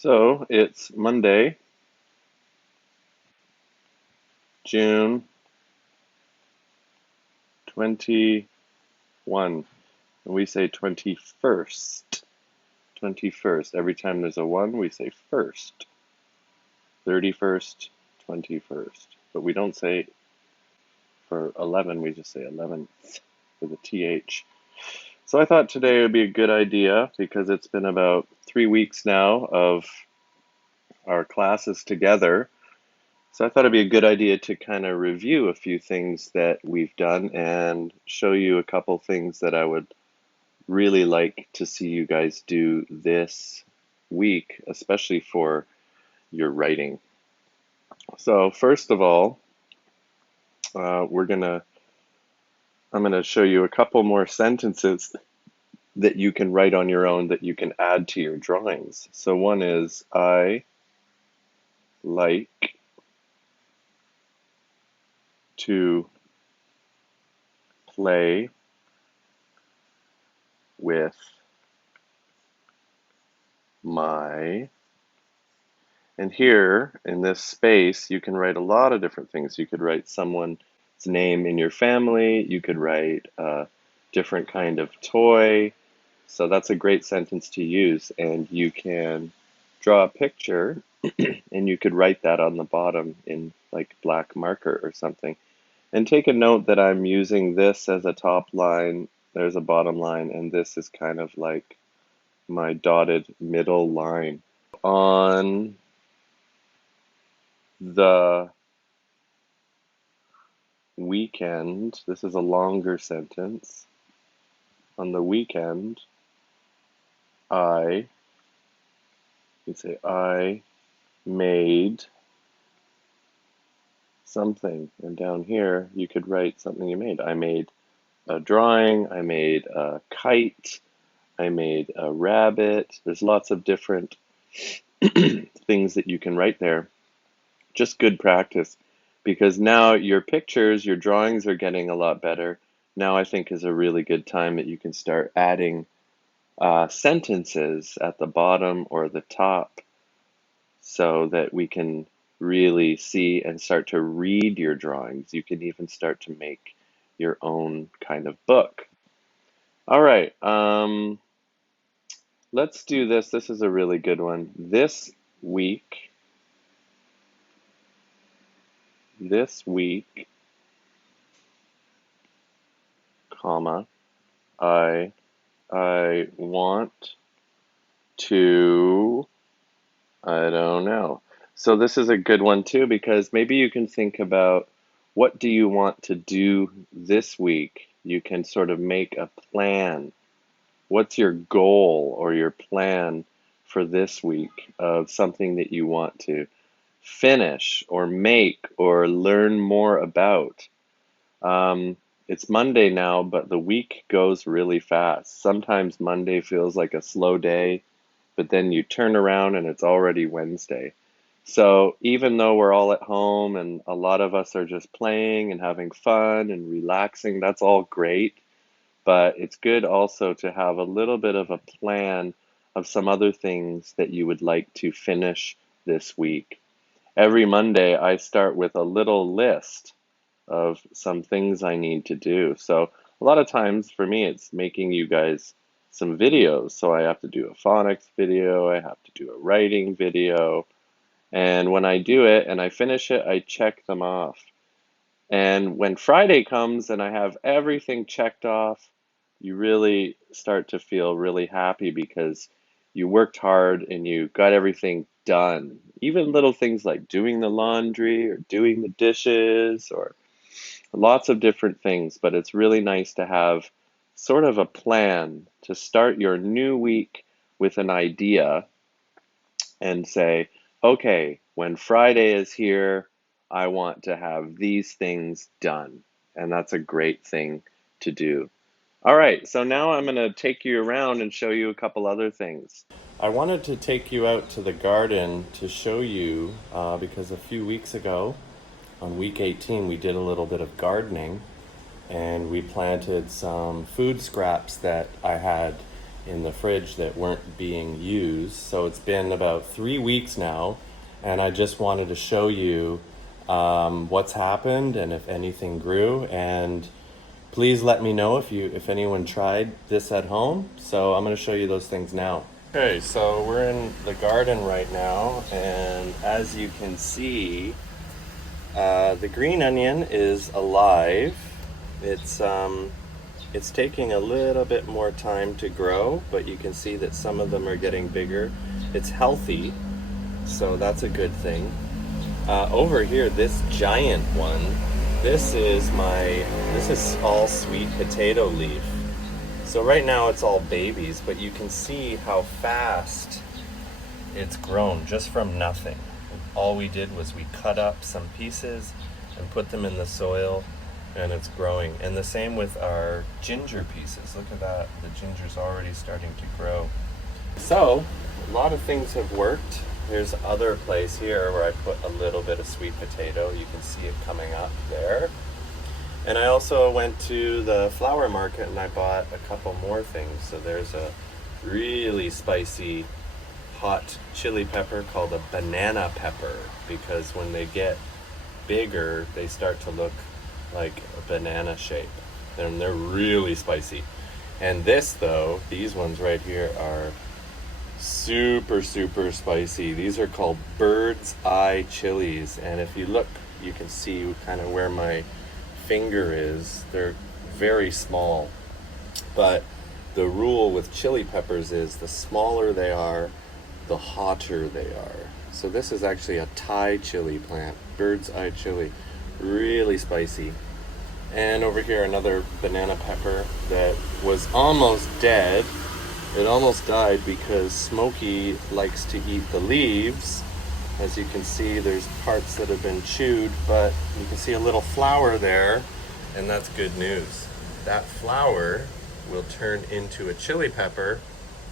So it's Monday, June 21. And we say 21st. 21st. Every time there's a 1, we say first. 31st, 21st. But we don't say for 11, we just say 11th with a TH. So I thought today would be a good idea because it's been about 3 weeks now of our classes together. So I thought it'd be a good idea to kind of review a few things that we've done and show you a couple things that I would really like to see you guys do this week, especially for your writing. So first of all, I'm gonna show you a couple more sentences that you can write on your own that you can add to your drawings. So one is, I like to play with my, and here in this space you can write a lot of different things. You could write someone's name in your family, you could write a different kind of toy. So that's a great sentence to use, and you can draw a picture and you could write that on the bottom in like black marker or something. And take a note that I'm using this as a top line, there's a bottom line, and this is kind of like my dotted middle line. On the weekend, this is a longer sentence. On the weekend, I, you say, I made something. And down here, you could write something you made. I made a drawing, I made a kite, I made a rabbit. There's lots of different things that you can write there. Just good practice because now your pictures, your drawings are getting a lot better. Now I think is a really good time that you can start adding sentences at the bottom or the top so that we can really see and start to read your drawings. You can even start to make your own kind of book. All right, let's do this. This is a really good one. This week, comma, I I want to, I don't know. So this is a good one too because maybe you can think about what do you want to do this week? You can sort of make a plan. What's your goal or your plan for this week of something that you want to finish or make or learn more about? Um, it's Monday now, but the week goes really fast. Sometimes Monday feels like a slow day, but then you turn around and it's already Wednesday. So even though we're all at home and a lot of us are just playing and having fun and relaxing, that's all great. But it's good also to have a little bit of a plan of some other things that you would like to finish this week. Every Monday, I start with a little list of some things I need to do. So a lot of times for me, it's making you guys some videos. So I have to do a phonics video, I have to do a writing video. And when I do it and I finish it, I check them off. And when Friday comes and I have everything checked off, you really start to feel really happy because you worked hard and you got everything done. Even little things like doing the laundry or doing the dishes or lots of different things, but it's really nice to have sort of a plan to start your new week with an idea and say, okay, when Friday is here, I want to have these things done. And that's a great thing to do. All right, so now I'm going to take you around and show you a couple other things. I wanted to take you out to the garden to show you because a few weeks ago, on week 18, we did a little bit of gardening and we planted some food scraps that I had in the fridge that weren't being used. So it's been about 3 weeks now, and I just wanted to show you what's happened and if anything grew. And please let me know if anyone tried this at home. So I'm going to show you those things now. Okay, so we're in the garden right now, and as you can see, the green onion is alive. It's taking a little bit more time to grow, but you can see that some of them are getting bigger. It's healthy, so that's a good thing. Over here, this giant one, this is all sweet potato leaf. So right now it's all babies, but you can see how fast it's grown just from nothing. All we did was we cut up some pieces and put them in the soil, and it's growing. And the same with our ginger pieces. Look at that, the ginger's already starting to grow. So a lot of things have worked. There's other place here where I put a little bit of sweet potato. You can see it coming up there. And I also went to the flower market and I bought a couple more things. So there's a really spicy hot chili pepper called a banana pepper, because when they get bigger they start to look like a banana shape, and they're really spicy. And these ones right here are super spicy. These are called bird's eye chilies, and if you look you can see kind of where my finger is. They're very small, but the rule with chili peppers is the smaller they are, the hotter they are. So this is actually a Thai chili plant, bird's eye chili, really spicy. And over here another banana pepper that was almost dead. It almost died because Smokey likes to eat the leaves. As you can see, there's parts that have been chewed, but you can see a little flower there, and that's good news. That flower will turn into a chili pepper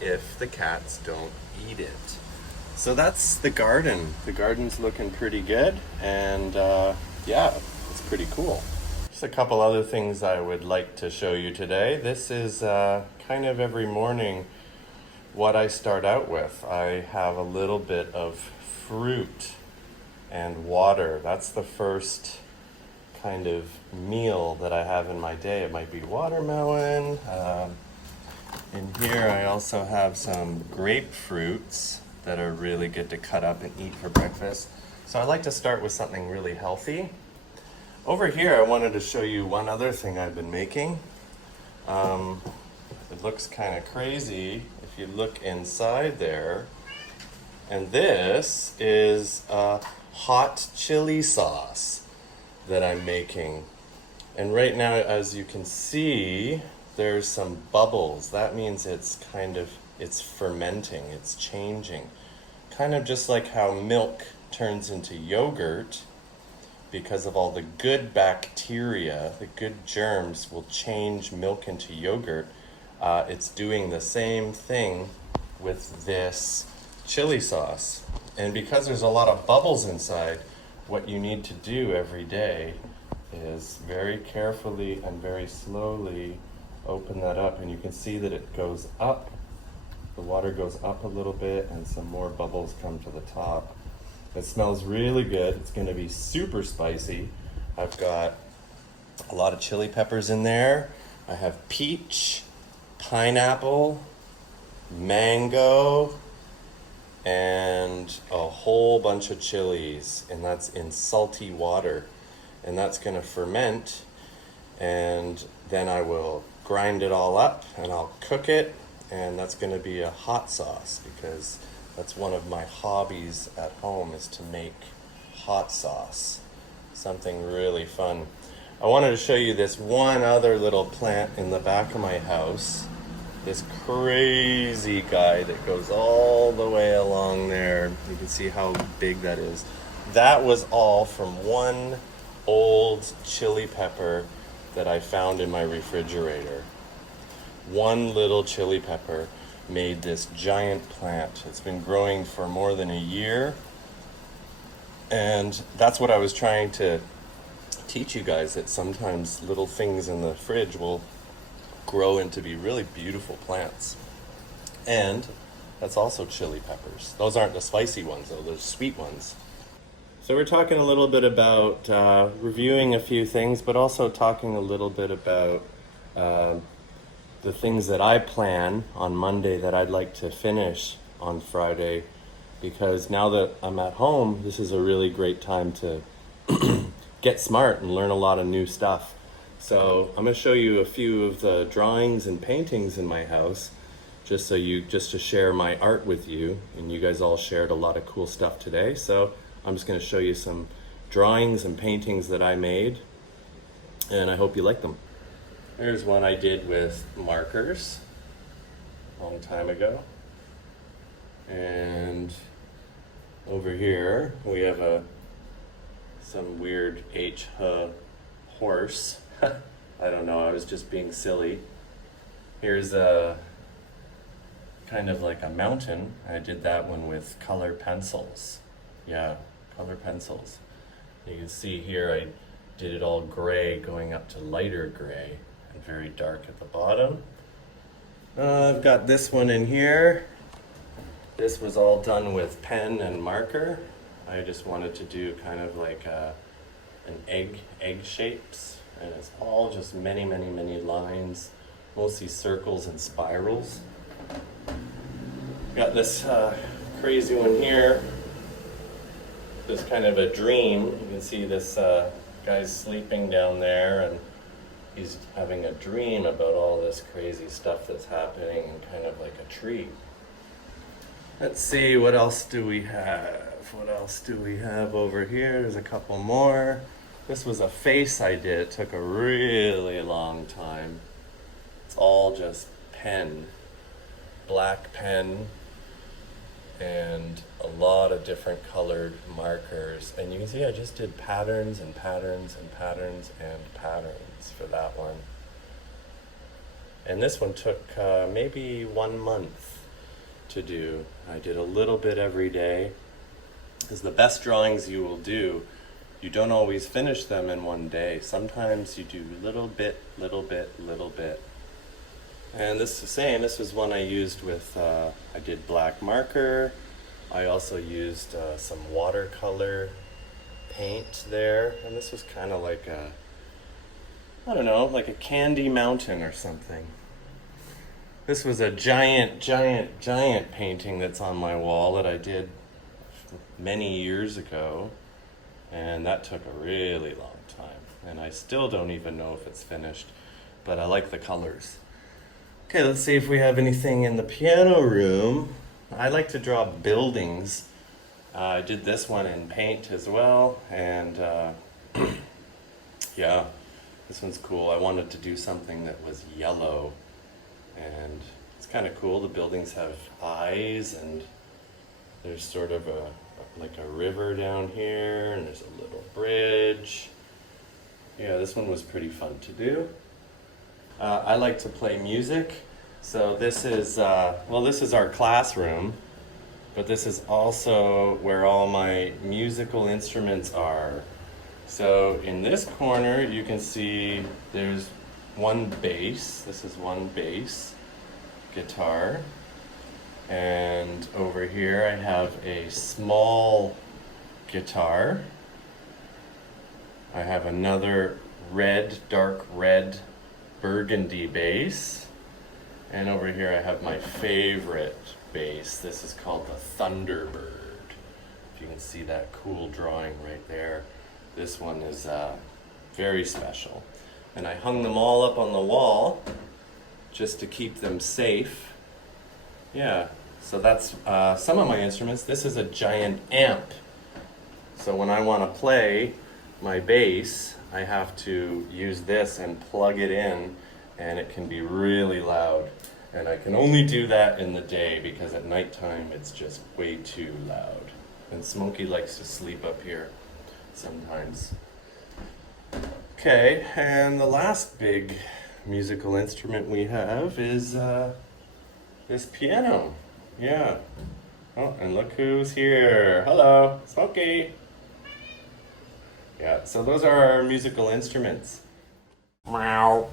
if the cats don't eat it. So that's the garden. The garden's looking pretty good, and yeah, it's pretty cool. Just a couple other things I would like to show you today. This is kind of every morning what I start out with. I have a little bit of fruit and water. That's the first kind of meal that I have in my day. It might be watermelon. In here I also have some grapefruits that are really good to cut up and eat for breakfast. So I like to start with something really healthy. Over here I wanted to show you one other thing I've been making. It looks kind of crazy if you look inside there. And this is a hot chili sauce that I'm making. And right now, as you can see, there's some bubbles. That means it's fermenting, it's changing. Kind of just like how milk turns into yogurt, because of all the good bacteria, the good germs will change milk into yogurt. It's doing the same thing with this chili sauce. And because there's a lot of bubbles inside, what you need to do every day is very carefully and very slowly open that up, and you can see that it goes up. The water goes up a little bit and some more bubbles come to the top. It smells really good. It's going to be super spicy. I've got a lot of chili peppers in there. I have peach, pineapple, mango, and a whole bunch of chilies, and that's in salty water, and that's going to ferment, and then I will grind it all up and I'll cook it, and that's going to be a hot sauce, because that's one of my hobbies at home, is to make hot sauce. Something really fun. I wanted to show you this one other little plant in the back of my house. This crazy guy that goes all the way along there. You can see how big that is. That was all from one old chili pepper that I found in my refrigerator. One little chili pepper made this giant plant. It's been growing for more than a year. And that's what I was trying to teach you guys, that sometimes little things in the fridge will grow into be really beautiful plants. And that's also chili peppers. Those aren't the spicy ones, though, those sweet ones. So we're talking a little bit about reviewing a few things, but also talking a little bit about the things that I plan on Monday that I'd like to finish on Friday, because now that I'm at home, this is a really great time to get smart and learn a lot of new stuff. So I'm going to show you a few of the drawings and paintings in my house, just to share my art with you. And you guys all shared a lot of cool stuff today, so I'm just going to show you some drawings and paintings that I made, and I hope you like them. Here's one I did with markers a long time ago. And over here we have some weird horse. I don't know, I was just being silly. Here's a kind of like a mountain. I did that one with color pencils. Yeah, color pencils. You can see here I did it all gray going up to lighter gray and very dark at the bottom. I've got this one in here. This was all done with pen and marker. I just wanted to do kind of like an egg shapes, and it's all just many lines, mostly circles and spirals. Got this crazy one here. This kind of a dream. You can see this guy's sleeping down there, and he's having a dream about all this crazy stuff that's happening, and kind of like a tree. Let's see, what else do we have? What else do we have over here? There's a couple more. This was a face I did. It took a really long time. It's all just pen, black pen, and a lot of different colored markers. And you can see I just did patterns and patterns and patterns and patterns for that one. And this one took maybe 1 month to do. I did a little bit every day. Because the best drawings you will do, you don't always finish them in one day. Sometimes you do little bit. And this is the same. This was one I used with, I did black marker. I also used some watercolor paint there. And this was kind of like I don't know, like a candy mountain or something. This was a giant painting that's on my wall that I did many years ago. And that took a really long time. And I still don't even know if it's finished, but I like the colors. Okay, let's see if we have anything in the piano room. I like to draw buildings. I did this one in paint as well, and yeah, this one's cool. I wanted to do something that was yellow, and it's kind of cool. The buildings have eyes, and there's sort of like a river down here, and there's a little bridge. Yeah, this one was pretty fun to do. I like to play music, so this is, this is our classroom, but this is also where all my musical instruments are. So in this corner, you can see there's one bass. This is one bass guitar. And over here I have a small guitar. I have another dark red burgundy bass. And over here I have my favorite bass. This is called the Thunderbird. If you can see that cool drawing right there. This one is very special. And I hung them all up on the wall just to keep them safe. Yeah, so that's some of my instruments. This is a giant amp. So when I want to play my bass, I have to use this and plug it in, and it can be really loud. And I can only do that in the day, because at nighttime it's just way too loud. And Smokey likes to sleep up here sometimes. Okay, and the last big musical instrument we have is this piano. Yeah. Oh, and look who's here. Hello, Smokey. Yeah, so those are our musical instruments. Meow.